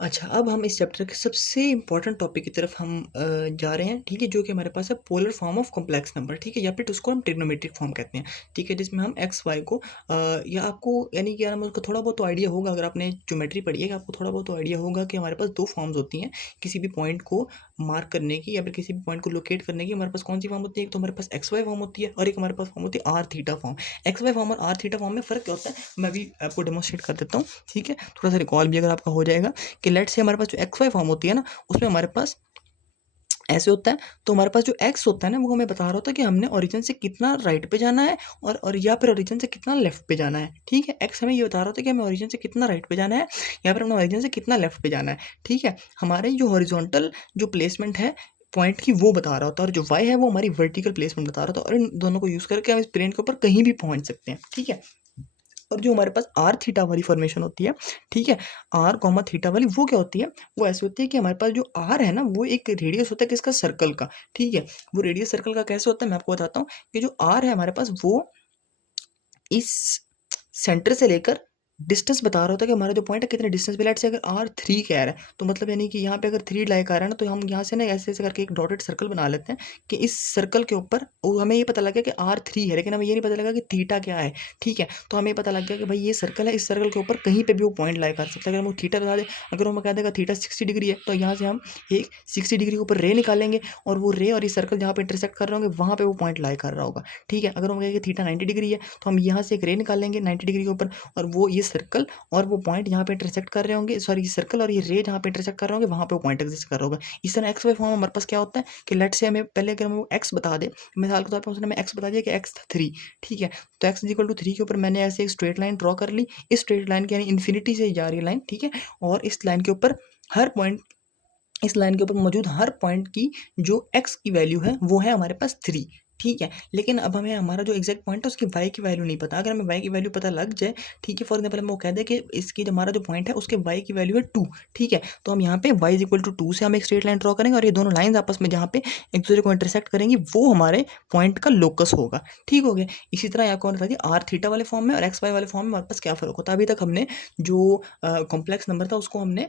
अच्छा, अब हम इस चैप्टर के सबसे इम्पोर्टेंट टॉपिक की तरफ हम जा रहे हैं, ठीक है? जो कि हमारे पास है polar form of complex number, ठीक है? या फिर उसको हम ट्रिग्नोमेट्रिक फॉर्म कहते हैं, ठीक है? जिसमें हम एक्स, वाई को या आपको यानी कि यार उसका थोड़ा बहुत तो आइडिया होगा अगर आपने ज्योमेट्री पढ़ी है कि आपको थोड़ा बहुत तो आइडिया होगा कि हमारे पास 2 फॉर्म्स होती हैं, किसी भी पॉइंट को मार्क करने की या फिर किसी भी पॉइंट को लोकेट करने की हमारे पास कौन-सी फॉर्म होती है? एक तो हमारे पास एक्स, वाई फॉर्म होती है और एक हमारे पास फॉर्म होती है r theta form. X, y form और आर थीटा फॉर्म में फ़र्क क्या होता है? मैं अभी आपको डेमोंस्ट्रेट कर देता हूँ, ठीक है? थोड़ा-सा रिकॉल भी अगर आपका हो जाएगा कि लेट्स से हमारे पास जो एक्स वाई फॉर्म होती है ना, उसमें हमारे पास ऐसे होता है, तो हमारे पास जो एक्स होता है ना, वो हमें बता रहा होता है कि हमने ओरिजिन से कितना राइट पे जाना है और या फिर ओरिजिन से कितना लेफ्ट पे जाना है, ठीक है? एक्स हमें ये बता रहा होता है कि हमें ओरिजिन से कितना राइट पे जाना है या फिर हमें ओरिजिन से कितना लेफ्ट पे जाना है, ठीक है? हमारे जो हॉरिजॉन्टल जो प्लेसमेंट है पॉइंट की वो बता रहा होता है और जो वाई है वो हमारी वर्टिकल प्लेसमेंट बता रहा होता है और इन दोनों को यूज़ करके हम इस प्लेन के ऊपर कहीं भी पहुँच सकते हैं, ठीक है? और जो हमारे पास आर थीटा वाली फॉर्मेशन होती है, ठीक है? आर कॉमा थीटा वाली वो क्या होती है? वो ऐसी होती है कि हमारे पास जो आर है ना, वो एक रेडियस होता है किसका? सर्कल का, ठीक है? वो रेडियस सर्कल का कैसे होता है मैं आपको बताता हूँ कि जो आर है हमारे पास वो इस सेंटर से लेकर डिस्टेंस बता रहा होता है कि हमारा जो पॉइंट है कितने डिस्टेंस पे लेट्स से अगर आर 3 कह रहा है तो मतलब यानी कि यहाँ पे अगर 3 लाइक आ रहा है ना तो हम यहाँ से ना ऐसे-ऐसे करके एक डॉटेड सर्कल बना लेते हैं कि इस सर्कल के ऊपर वो हमें ये पता लग गया कि आर 3 है लेकिन हमें ये नहीं पता लगा कि थीटा क्या है, ठीक है? तो हमें ये पता लग गया कि भाई ये सर्कल है, इस सर्कल के ऊपर कहीं पे भी वो पॉइंट लाइक कर सकता है। अगर हम वो थीटा बता दें, अगर वो कह देगा थीटा 60 डिग्री है तो यहाँ से हम एक 60 डिग्री के ऊपर रे निकालेंगे और वो रे और ये सर्कल जहाँ पे इंटरसेक्ट कर रहे होंगे वहाँ पे वो पॉइंट लाइक कर रहा होगा, ठीक है? अगर हम कहेंगे थीटा 90 डिग्री है तो हम यहाँ से एक रे निकालेंगे 90 डिग्री के ऊपर और वो ये सर्कल और वो पॉइंट यहाँ पे इंटरसेक्ट कर रहे होंगे, सॉरी ये सर्कल और ये रे जहाँ पे इंटरसेक्ट कर रहे होंगे वहाँ पे वो पॉइंट एग्जिस्ट कर रहा होगा। इस तरह एक्स वाई फॉर्म हमारे पास क्या होता है कि लेट से हमें पहले अगर हमें वो एक्स बता दे, मिसाल के तौर पे उसने हमें एक्स बता दिया कि एक्स था 3, ठीक है? तो एक्स इज इक्वल टू 3 के ऊपर मैंने ऐसे एक स्ट्रेट लाइन ड्रॉ कर ली, इस स्ट्रेट लाइन की यानी इन्फिनिटी से जा रही है लाइन, ठीक है? और इस लाइन के ऊपर हर पॉइंट इस लाइन के ऊपर मौजूद हर पॉइंट की जो एक्स की वैल्यू है वो है हमारे पास 3, ठीक है? लेकिन अब हमें हमारा जो एग्जैक्ट पॉइंट है उसकी वाई की वैल्यू नहीं पता। अगर हमें वाई की वैल्यू पता लग जाए, ठीक है? फॉर एग्जाम्पल हम वो कह दें कि इसकी जो हमारा जो पॉइंट है उसके वाई की वैल्यू है 2, ठीक है? तो हम यहाँ पे वाई इज इक्वल टू 2 से हम एक स्ट्रेट लाइन ड्रॉ करेंगे और ये दोनों लाइन्स आपस में जहाँ पे एक दूसरे को इंटरसेक्ट करेंगी वो हमारे पॉइंट का लोकस होगा, ठीक हो गया? इसी तरह आपको बता दिया आर थीटा वाले फॉर्म में और एक्स वाई वाले फॉर्म में हमारे पास क्या फ़र्क होता है। अभी तक हमने जो कॉम्प्लेक्स नंबर था उसको हमने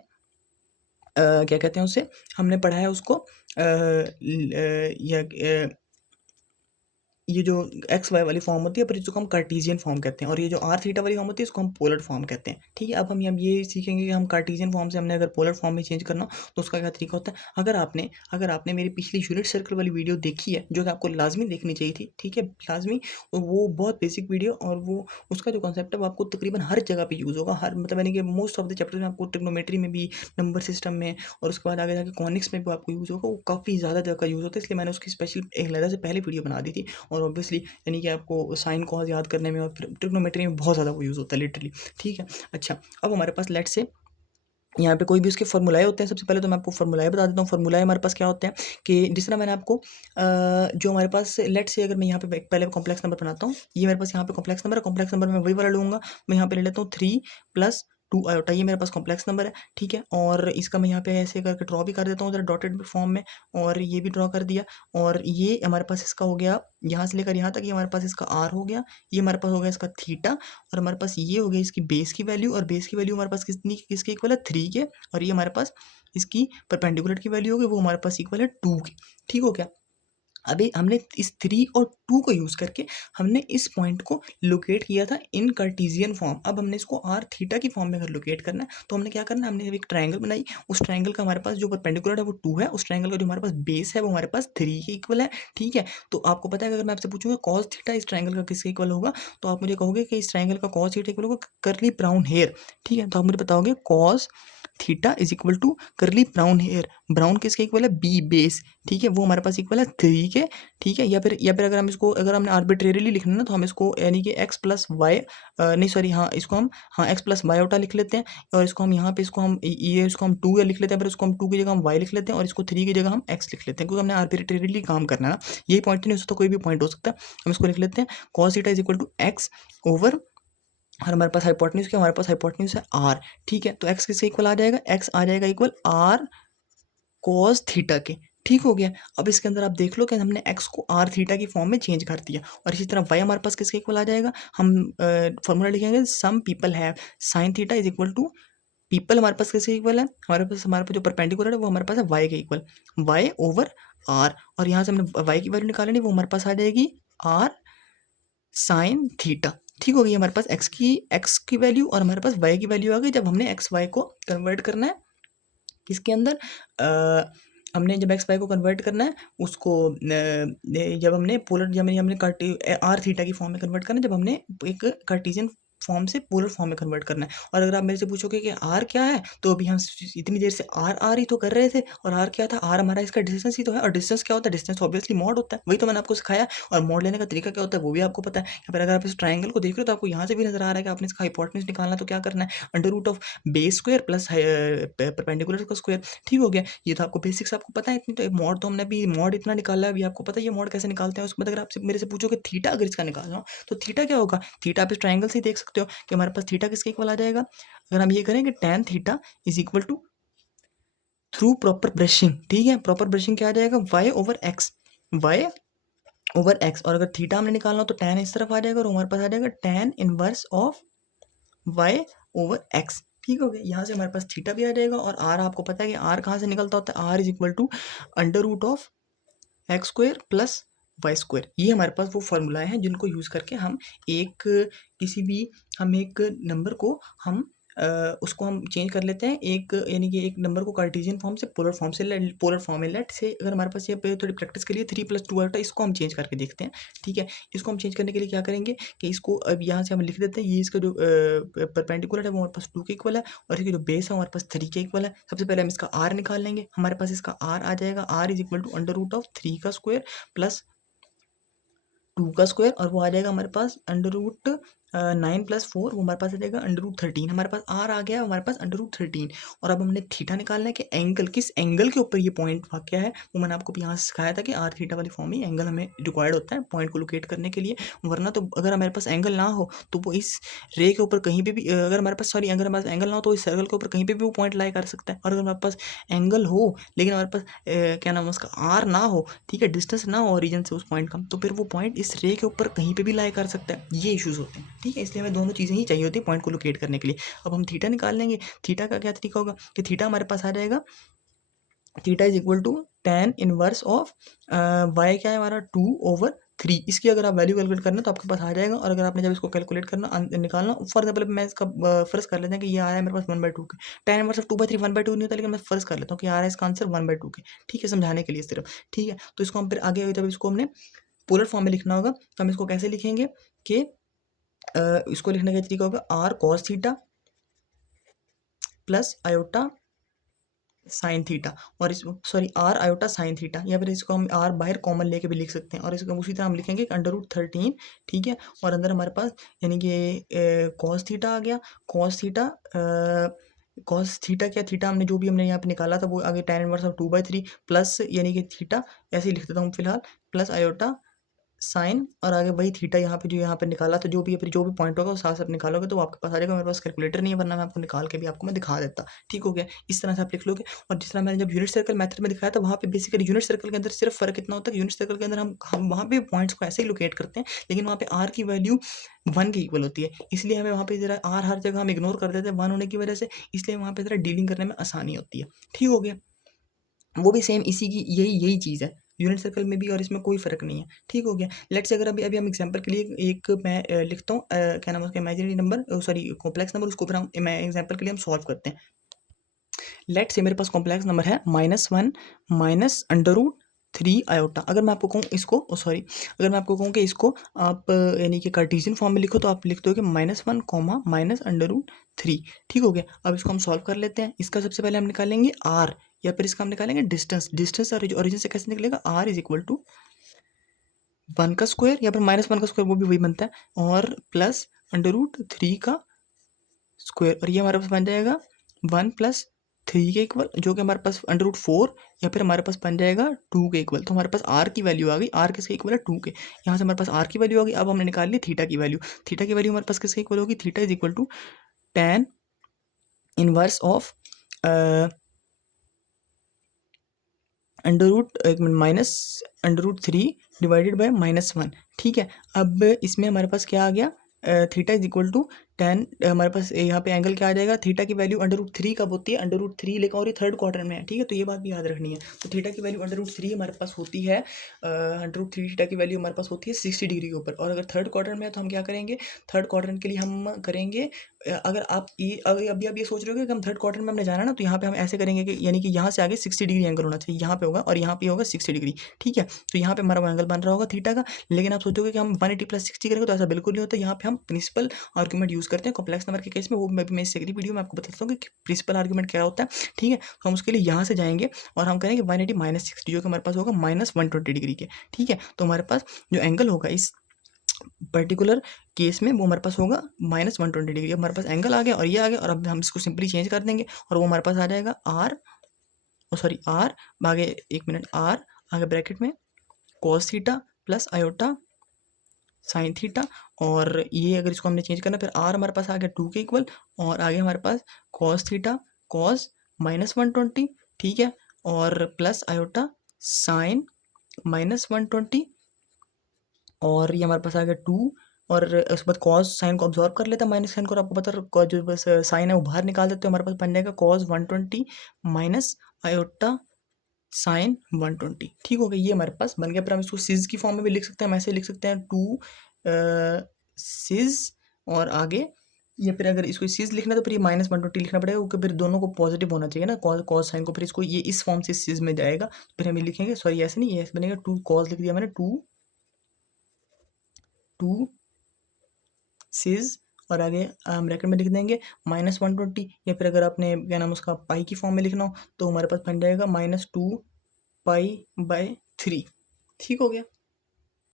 क्या कहते हैं उसे हमने पढ़ा है उसको ये जो एक्स वाई वाली फॉर्म होती है पर इसको हम कार्टेशियन फॉर्म कहते हैं और ये जो आर थीटा वाली फॉर्म होती है इसको हम पोलर फॉर्म कहते हैं, ठीक है? अब हम ये सीखेंगे कि हम कार्टेशियन फॉर्म से हमने अगर पोलर फॉर्म में चेंज करना हो तो उसका क्या तरीका होता है। अगर आपने मेरी पिछली यूनिट सर्कल वाली वीडियो देखी है जो कि आपको लाजमी देखनी चाहिए थी, ठीक है? लाजमी, वो बहुत बेसिक वीडियो और वो उसका जो कॉन्सेप्ट है वो आपको तकरीबन हर जगह पे यूज़ होगा, हर मतलब यानी कि मोस्ट ऑफ द चैप्टर में आपको ट्रिग्नोमेट्री में भी, नंबर सिस्टम में और उसके बाद आगे जाके कॉनिक्स में भी आपको यूज़ होगा। वो काफ़ी ज़्यादा जगह यूज़ होता है इसलिए मैंने उसकी स्पेशल एक अलग से पहले वीडियो बना दी थी और ऑब्वियसली यानी कि आपको साइन कॉस याद करने में और फिर ट्रिग्नोमेट्री में बहुत ज़्यादा वो यूज़ होता है लिटरली, ठीक है? अच्छा, अब हमारे पास लेट्स से यहाँ पे कोई भी उसके फ़ॉर्मूलाए होते हैं। सबसे पहले तो मैं आपको फ़ॉर्मूलाए बता देता हूँ। फ़ॉर्मूलाए हमारे पास क्या होते हैं कि जिस तरह मैंने आपको जो हमारे पास लेट्स से अगर मैं यहाँ पे पहले कॉम्प्लेक्स नंबर बनाता हूँ, ये मेरे पास यहाँ पे कॉम्प्लेक्स नंबर है। कॉम्प्लेक्स नंबर मैं वही वाला लूँगा, मैं यहाँ पे ले लेता हूँ 3 प्लस 2 आयोटा, ये मेरे पास कॉम्प्लेक्स नंबर है, ठीक है? और इसका मैं यहाँ पे ऐसे करके ड्रॉ भी कर देता हूँ ज़रा डॉटेड फॉर्म में और ये भी ड्रॉ कर दिया और ये हमारे पास इसका हो गया यहाँ से लेकर यहाँ तक, ये हमारे पास इसका आर हो गया, ये हमारे पास हो गया इसका थीटा और हमारे पास ये हो गई इसकी बेस की वैल्यू और बेस की वैल्यू हमारे पास किसके इक्वल है 3 के और ये हमारे पास इसकी परपेंडिकुलर की वैल्यू होगी वो हमारे पास इक्वल है 2 के, ठीक हो गया? अभी हमने इस 3 और 2 को यूज़ करके हमने इस पॉइंट को लोकेट किया था इन कार्टेशियन फॉर्म। अब हमने इसको आर थीटा की फॉर्म में अगर लोकेट करना है तो हमने क्या करना है, हमने एक ट्रायंगल बनाई, उस ट्रायंगल का हमारे पास जो परपेंडिकुलर है वो 2 है, उस ट्रायंगल का जो हमारे पास बेस है वो हमारे पास 3 के इक्वल है, ठीक है? तो आपको पता है कि अगर मैं आपसे पूछूँगा कॉस थीटा इस ट्रायंगल का किसके इक्वल होगा? तो आप मुझे कहोगे कि इस ट्रायंगल का कॉस थीटा इक्वल होगा कर्ली ब्राउन हेयर, ठीक है? तो आप मुझे बताओगे cos theta is equal to curly brown hair, brown किसके इक्वल है? बी बेस, ठीक है? वो हमारे पास इक्वल है 3 के, ठीक है? या फिर अगर हम इसको अगर हमने आर्बिट्रेरीली लिखना है ना तो हम इसको यानी कि एक्स प्लस वाई नहीं सॉरी हाँ इसको हम हाँ एक्स प्लस वाई आयोटा लिख लेते हैं और इसको हम यहाँ पे इसको हम ये इसको हम 2 लिख लेते हैं, फिर इसको हम 2 की जगह हम वाई लिख लेते हैं और इसको 3 की जगह हम एक्स लिख लेते हैं क्योंकि हमने आर्बिट्रेरीली काम करना है ना, यही पॉइंट नहीं हो सकता, कोई भी पॉइंट हो सकता है। हम इसको लिख लेते हैं cos theta is equal to x over r हमारे पास हाइपोटेन्यूज क्या, हमारे पास हाइपोटेन्यूज है आर, ठीक है? तो एक्स किसके इक्वल आ जाएगा? एक्स आ जाएगा इक्वल आर कॉस थीटा के, ठीक हो गया? अब इसके अंदर आप देख लो कि हमने एक्स को आर थीटा की फॉर्म में चेंज कर दिया और इसी तरह वाई हमारे पास किसके इक्वल आ जाएगा? हम फॉर्मूला लिखेंगे some people have sine theta is equal to people हमारे पास किसके इक्वल है, हमारे पास जो परपेंडिकुलर है वो हमारे पास है वाई के इक्वल, वाई ओवर आर, और यहाँ से हमने वाई की वैल्यू निकालनी, वो हमारे पास आ जाएगी आर साइन थीटा। ठीक हो गई हमारे पास एक्स की वैल्यू और हमारे पास वाई की वैल्यू आ गई। जब हमने एक्स वाई को कन्वर्ट करना है किसके अंदर, हमने जब एक्स वाई को कन्वर्ट करना है उसको जब हमने पोलर जब हमने आर थीटा की फॉर्म में कन्वर्ट करना है, जब हमने एक कार्टेशियन फॉर्म से पोलर फॉर्म में कन्वर्ट करना है। और अगर आप मेरे से पूछोगे कि आर क्या है, तो अभी हम इतनी देर से आर आर ही तो कर रहे थे, और आर क्या था, आर हमारा इसका डिस्टेंस ही तो है, और डिस्टेंस क्या होता है, डिस्टेंस ऑब्वियसली मॉड होता है, वही तो मैंने आपको सिखाया। और मॉड लेने का तरीका क्या होता है वो भी आपको पता है। यहाँ पर अगर आप इस ट्राइंगल को देख रहे हो तो आपको यहाँ से भी नजर आ रहा है कि आपने इसका हाइपोटेन्यूज निकालना, तो क्या करना है, under root of base square plus perpendicular का स्क्वायर। ठीक हो गया, ये तो आपको बेसिक्स आपको पता है इतनी, तो मॉड तो हमने अभी मॉड इतना निकाला है, अभी आपको पता है ये मॉड कैसे निकालते हैं। उसके बाद अगर आपसे मेरे से पूछोगे थीटा अगर इसका निकालना हो, तो थीटा क्या होगा, थीटा आप इस ट्राइंगल से ही देख सकते हो कि हमारे पास थीटा किसके इक्वल आ जाएगा। अगर हम ये करेंगे tan theta is equal to through proper brushing, ठीक है, प्रॉपर ब्रशिंग क्या आ जाएगा, y over x, y over x. और अगर थीटा हमने निकालना हो तो tan इस तरफ आ जाएगा और हमारे पास आ जाएगा tan inverse of y over x. ठीक हो गया, यहाँ से हमारे पास थीटा भी आ जाएगा, और r आपको पता है कि r कहाँ से निकलता होता है, r is equal to under root of x square plus y square. ये हमारे पास वो फार्मूलाएं हैं जिनको यूज़ करके हम एक किसी भी हम एक नंबर को हम उसको हम चेंज कर लेते हैं, एक यानी कि एक नंबर को कार्टेशियन फॉर्म से पोलर फॉर्म से पोलर फॉर्म में लेट से, अगर हमारे पास ये थोड़ी प्रैक्टिस के लिए 3+2 आया, इसको हम चेंज करके देखते हैं। ठीक है, इसको हम चेंज करने के लिए क्या करेंगे कि इसको अब यहाँ से हम लिख देते हैं, ये इसका जो परपेंडिकुलर है वो हमारे पास 2 के इक्वल है, और इसकी जो बेस है हमारे पास 3 के इक्वल है। सबसे पहले हम इसका आर निकाल लेंगे, हमारे पास इसका आर आ जाएगा, r is equal to under root of 3 का स्क्वायर प्लस 2 का स्क्वायर, और वो आ जाएगा हमारे पास अंडर रूट 9+4, वो हमारे पास आ जाएगा अंडर रूट 13। हमारे पास आर आ गया हमारे पास अंडर रूट 13। और अब हमने थीटा निकालना है कि एंगल किस एंगल के ऊपर ये पॉइंट क्या है, वो मैंने आपको यहाँ से सिखाया था कि आर थीटा वाली फॉर्म में एंगल हमें रिक्वायर्ड होता है पॉइंट को लोकेट करने के लिए। वरना तो अगर हमारे पास एंगल ना हो तो वो इस रे के ऊपर कहीं पे भी अगर हमारे पास सॉरी अगर हमारे पास एंगल ना हो तो इस सर्कल के ऊपर कहीं पे भी वो पॉइंट लाई कर सकता है। और अगर हमारे पास एंगल हो लेकिन हमारे पास क्या नाम है उसका आर ना हो, ठीक है, डिस्टेंस ना हो ओरिजिन से उस पॉइंट का, तो फिर वो पॉइंट इस रे के ऊपर कहीं पे भी लाई कर सकता है। ये इश्यूज होते हैं, ठीक है, इसलिए हमें दोनों चीज़ें ही चाहिए होती है पॉइंट को लोकेट करने के लिए। अब हम थीटा निकाल लेंगे, थीटा का क्या तरीका होगा कि थीटा हमारे पास आ जाएगा, theta is equal to tan inverse of y क्या है हमारा 2/3। इसकी अगर आप वैल्यू कैलकुलेट करना तो आपके पास आ जाएगा। और अगर आपने जब इसको कैलकुलेट करना निकालना, फॉर एग्जाम्पल मैं इसका फर्ज कर लेते हैं कि ये आ रहा है मेरे पास 1/2 के, tan इनवर्स ऑफ 2/3 1/2 नहीं होता, लेकिन मैं फर्ज कर लेता हूँ कि आ रहा है इसका आंसर 1/2 के, ठीक है, समझाने के लिए सिर्फ। ठीक है, तो इसको हम फिर आगे जब इसको हमने पोलर फॉर्म में लिखना होगा तो हम इसको कैसे लिखेंगे कि इसको लिखने का तरीका होगा r cos theta plus iota sine theta, और इस sorry r iota sine theta, या फिर इसको हम आर बाहर कॉमन लेके भी लिख सकते हैं। और इसको उसी तरह हम लिखेंगे अंडर रूट 13, ठीक है, और अंदर हमारे पास यानी कि कॉस थीटा आ गया, कॉस थीटा कॉस थीटा क्या, थीटा हमने जो भी हमने यहाँ पे निकाला था वो आगे tan इनवर्स ऑफ 2/3 प्लस यानी कि थीटा ऐसे ही लिख देता हूँ फिलहाल, प्लस आयोटा साइन, और आगे वही थीटा यहाँ पे जो यहाँ पे निकाला तो जो भी फिर जो भी पॉइंट होगा वो साथ साथ निकालोगे तो आपके पास आ जाएगा। मेरे पास कैलकुलेटर नहीं है, वरना मैं आपको निकाल के भी आपको मैं दिखा देता। ठीक हो गया, इस तरह से आप लिख लोगे। और जिस तरह मैंने जब यूनिट सर्कल मेथड में दिखाया था वहाँ पे बेसिकली यूनिट सर्कल के अंदर सिर्फ फर्क इतना होता है कि यूनिट सर्कल के अंदर हम वहाँ पे पॉइंट्स को ऐसे ही लोकेट करते हैं, लेकिन वहाँ पे आर की वैल्यू 1 के इक्वल होती है, इसलिए हमें वहाँ पे जरा आर हर जगह हम इग्नोर कर देते हैं 1 होने की वजह से, इसलिए वहाँ पे जरा डीलिंग करने में आसानी होती है। ठीक हो गया, वो भी सेम इसी की यही यही चीज़ है यूनिट सर्कल में भी, और इसमें कोई फ़र्क नहीं है। ठीक हो गया, लेट्स से अगर अभी अभी हम एग्जांपल के लिए एक मैं लिखता हूँ क्या नाम है उसका imaginary number sorry complex number, उसको फिर हम एग्जांपल के लिए हम सॉल्व करते हैं। लेट्स से मेरे पास कॉम्प्लेक्स नंबर है -1 माइनस अंडर रूट 3 आयोटा। अगर मैं आपको कहूँ इसको सॉरी अगर मैं आपको कहूँ कि इसको आप यानी कि कार्टेशियन फॉर्म में लिखो तो आप लिख दोगे -1 माइनस अंडर रूट 3। ठीक हो गया, अब इसको हम सॉल्व कर लेते हैं। इसका सबसे पहले हम निकालेंगे आर, या फिर इसका हम निकालेंगे डिस्टेंस। डिस्टेंस ओरिजिन से कैसे निकलेगा, आर इज इक्वल टू 1 का स्क्वायर या फिर -1 का स्क्वायर, वो भी वही बनता है, और प्लस अंडर रूट 3 का स्क्वायर, और ये हमारे पास बन जाएगा 1 + 3 के इक्वल, जो कि हमारे पास अंडर रूट 4 या फिर हमारे पास बन जाएगा 2 के इक्वल। तो हमारे पास आर की वैल्यू आ गई, आर किसके इक्वल है 2 के। यहाँ से हमारे पास आर की वैल्यू आ गई। अब हमने निकाल ली थीटा की वैल्यू। थीटा की वैल्यू हमारे पास किसके इक्वल होगी, theta is equal to tan inverse of under root minus under root 3 divided by -1। ठीक है, अब इसमें हमारे पास क्या आ गया, theta is equal to tan हमारे पास यहाँ पे एंगल क्या आ जाएगा, थीटा की वैल्यू √3 कब होती है, √3 लेकर, और ये थर्ड क्वार्टर में है, ठीक है, तो ये बात भी याद रखनी है। तो थीटा की वैल्यू √3 हमारे पास होती है, √3 थीटा की वैल्यू हमारे पास होती है 60 डिग्री के ऊपर। और अगर थर्ड क्वार्टर में है तो हम क्या करेंगे, थर्ड क्वार्टर के लिए हम करेंगे, अगर आप ये अभी अभी आप ये सोच रहे हो कि हम थर्ड क्वार्टर में हमने जाना ना, तो यहाँ पे हम ऐसे करेंगे कि यानी कि यहाँ से आगे 60 डिग्री एंगल होना चाहिए, यहाँ पे होगा और यहाँ पे होगा 60 डिग्री, ठीक है। तो यहाँ पे हमारा वो एंगल बन रहा होगा थीटा का। लेकिन आप सोचोगे कि हम 180 + 60 करेंगे, तो ऐसा बिल्कुल नहीं होता। यहाँ पे हम प्रिंसिपल आर्गूमेंट यूज़ करते हैं कॉम्प्लेक्स नंबर के केस में, वो मैं इस अगली वीडियो में आपको बताता हूँ कि प्रिंसिपल आर्गूमेंट क्या होता है, ठीक है। तो हम उसके लिए यहाँ से जाएंगे और हम करेंगे 180 - 60, जो कि हमारे पास होगा -120 डिग्री के, ठीक है। तो हमारे पास जो एंगल होगा इस पर्टिकुलर केस में वो हमारे पास होगा -120 डिग्री। अब हमारे पास एंगल आ गया और ये आ गया, और अब हम इसको सिंपली चेंज कर देंगे और वो हमारे पास आ जाएगा आर आगे, एक मिनट, आर आगे ब्रैकेट में cos theta plus iota sine theta. और ये अगर इसको हमने चेंज करना, फिर आर हमारे पास आ गया 2 के इक्वल, और आगे हमारे पास कॉस थीटा कॉस -120, ठीक है, और प्लस आयोटा साइन -120, और ये हमारे पास आ गया 2। और उसके बाद कॉस साइन को ऑब्जॉर्व कर लेता है माइनस साइन को, और आपको पता है जो बस साइन है वो बाहर निकाल देते हो, हमारे पास बन जाएगा कॉस 120 माइनस आयोटा साइन 120, ठीक हो गया, ये हमारे पास बन गया। फिर हम इसको सिज की फॉर्म में भी लिख सकते हैं, हम ऐसे लिख सकते हैं 2 सिज, और आगे या फिर अगर इसको सिज लिखना है तो फिर ये -120 लिखना पड़ेगा, क्योंकि फिर दोनों को पॉजिटिव होना चाहिए ना, कॉस साइन को, फिर इसको ये इस फॉर्म से सिज में जाएगा। फिर हम ये लिखेंगे, सॉरी ऐसे नहीं, ये ऐसे बनेगा 2 कॉस लिख दिया मैंने, 2 सिज, और आगे ब्रैकेट में लिख देंगे -120, या फिर अगर आपने क्या नाम उसका पाई की फॉर्म में लिखना हो तो हमारे पास बन जाएगा -2 पाई/3, ठीक हो गया।